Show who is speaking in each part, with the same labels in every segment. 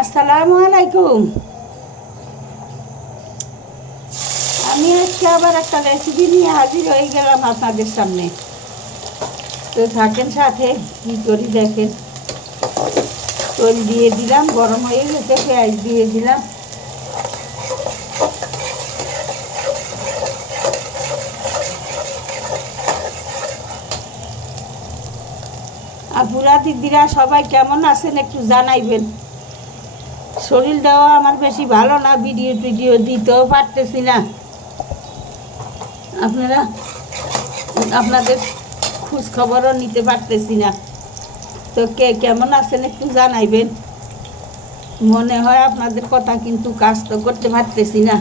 Speaker 1: আসসালামু আলাইকুম। আমি আজকে আবার একটা রেসিপি নিয়ে হাজির হয়ে গেলাম আপনাদের সামনে। তো থাকেন সাথে, কী করি দেখেন। তৈল দিয়ে দিলাম, গরম হয়ে গেছে, পেঁয়াজ দিয়ে দিলাম। আপুরা দিদিরা সবাই কেমন আছেন একটু জানাইবেন। শরীরটাও আমার বেশি ভালো না, ভিডিও টিডিও দিতেও পারতেছি না। আপনারা আপনাদের খোঁজ খবরও নিতে পারতেছি না। তো কে কেমন আছেন একটু জানাইবেন। মনে হয় আপনাদের কথা কিন্তু কাজ তো করতে পারতেছি না।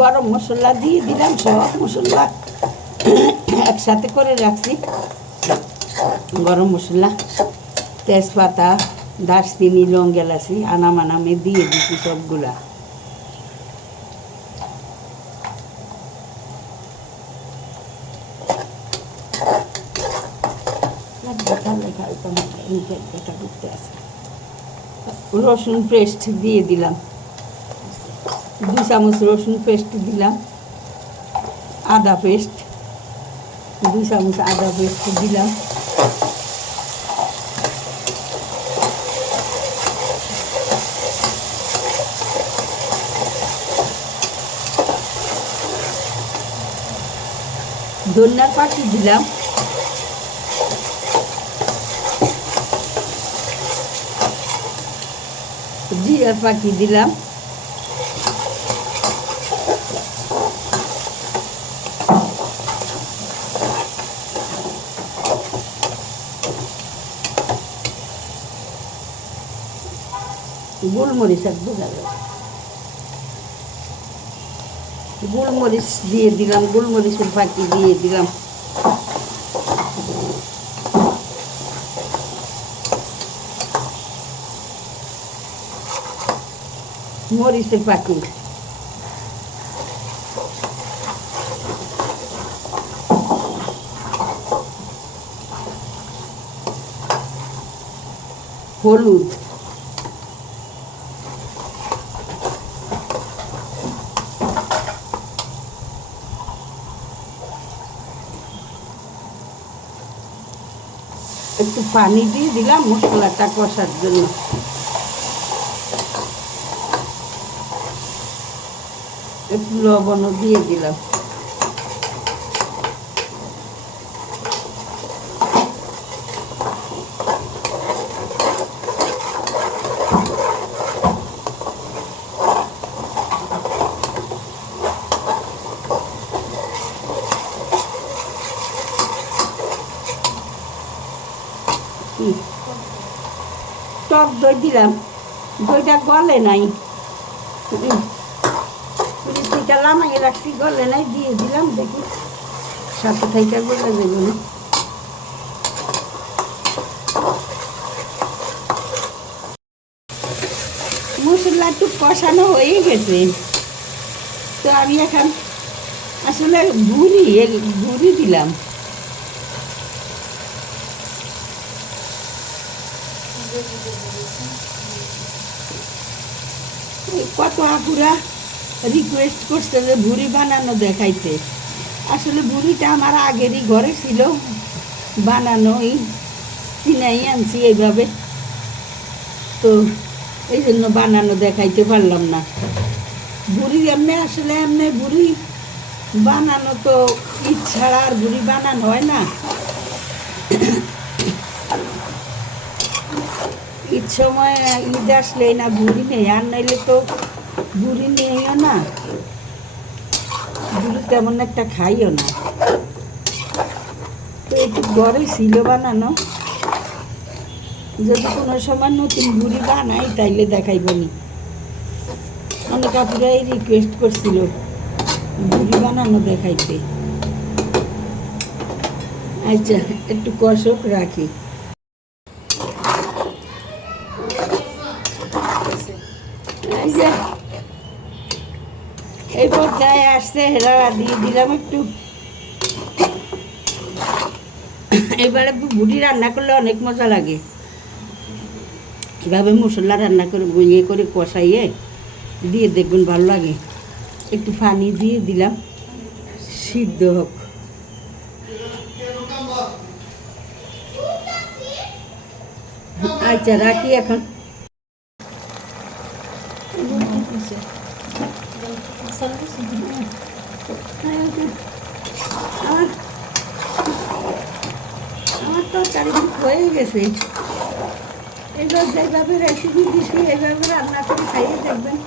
Speaker 1: গরম মশলা দিয়ে দিলাম, সব মশলা একসাথে করে রাখছি। গরম মশলা, তেজপাতা, দারচিনি, লং এলাচি, আনাম আনামে দিয়ে দিচ্ছি সবগুলা। রসুন পেস্ট দিয়ে দিলাম। দু চামচ রসুন পেস্ট দিলাম, আদা পেস্ট দু চামচ আদা পেস্ট দিলাম। ধন্যার পাখি দিলাম। জিরার পাখি দিলাম। গোলমরিচ এক বোঝা যায় গোলমরিচ দিয়ে দিলাম গোলমরিচের পাখি দিয়ে দিলাম। মরিচের পাখি হলুদ। একটু পানি দিয়ে দিলাম মশলাটা কষার জন্য। একটু লবণও দিয়ে দিলাম। টক দই দিলাম। দইটা গলে নাই। ফ্রিজটা লামাই রাখছি গলে নাই, দিয়ে দিলাম, দেখি। সাথে থেকে গলে দেবো মশলা একটু কষানো হয়ে গেছে। তো আমি এখন আসলে ভুড়ি ভুড়ি দিলাম। কত আপুরা রিকোয়েস্ট করছে যে ভুড়ি বানানো দেখাইতে। আসলে ভুড়িটা আমার আগেরই ঘরে ছিল। বানানো এই কিনাই আনছি এইভাবে। তো এই জন্য বানানো দেখাইতে পারলাম না। বুড়ি এমনি আসলে এমনি বুড়ি বানানো তো ছাড়া আর বুড়ি বানানো হয় না। ঈদ সময় ঈদ আসলে না বুড়ি নেই, আর নাইলে তো বুড়ি নেইও না। বুড়ি তেমন একটা খাইও না। তো একটু ঘরে ছিল বানানো। যদি কোনো সময় নতুন বুড়ি বানাই, তাইলে দেখাইবনি অনেক আপুরাই রিকোয়েস্ট করছিল বুড়ি বানানো দেখাইতে। আচ্ছা একটু কষক রাখি এই যে পর্যায়ে আসছে, হেরা দিয়ে দিলাম একটু। এবারে বুড়ি রান্না করলে অনেক মজা লাগে। এভাবে মশলা রান্না করে ইয়ে করে কষাইয়ে দিয়ে দেখবেন ভালো লাগে। একটু পানি দিয়ে দিলাম, সিদ্ধ হোক। আচ্ছা রাখি এখন। আমার আমার তো চারিদিক হয়ে গেছে এবার যেভাবে রেসিপি দিছি এইভাবে রান্না করে খাইয়ে দেখবেন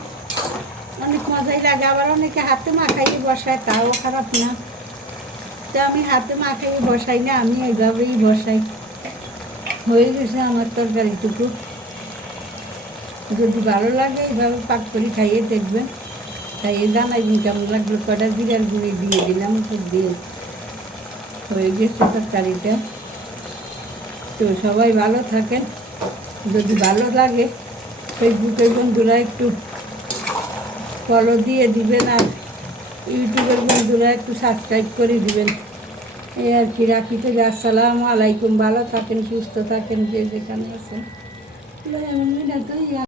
Speaker 1: অনেক মজাই লাগে আবার অনেকে হাতে মাখাইয়ে বসায়, তাও খারাপ না। তো আমি হাতে মাখাইয়ে বসাই না আমি এইভাবেই বসাই। হয়ে গেছে আমার তরকারিটুকু যদি ভালো লাগে এইভাবে পাক করে খাইয়ে দেখবেন। খাইয়ে জানাইবেন কেমন লাগল কটা জিরার গুঁড়ি দিয়ে দিলাম, সব দিয়ে। হয়ে গেছে তরকারিটা তো সবাই ভালো থাকেন। যদি ভালো লাগে ফেসবুকের বন্ধুরা একটু ফলো দিয়ে দিবেন আর ইউটিউবের বন্ধুরা একটু সাবস্ক্রাইব করে দিবেন। এই আর কি, রাখি থেকে আসসালামু আলাইকুম। ভালো থাকেন, সুস্থ থাকেন, যে যেখানে আছেন।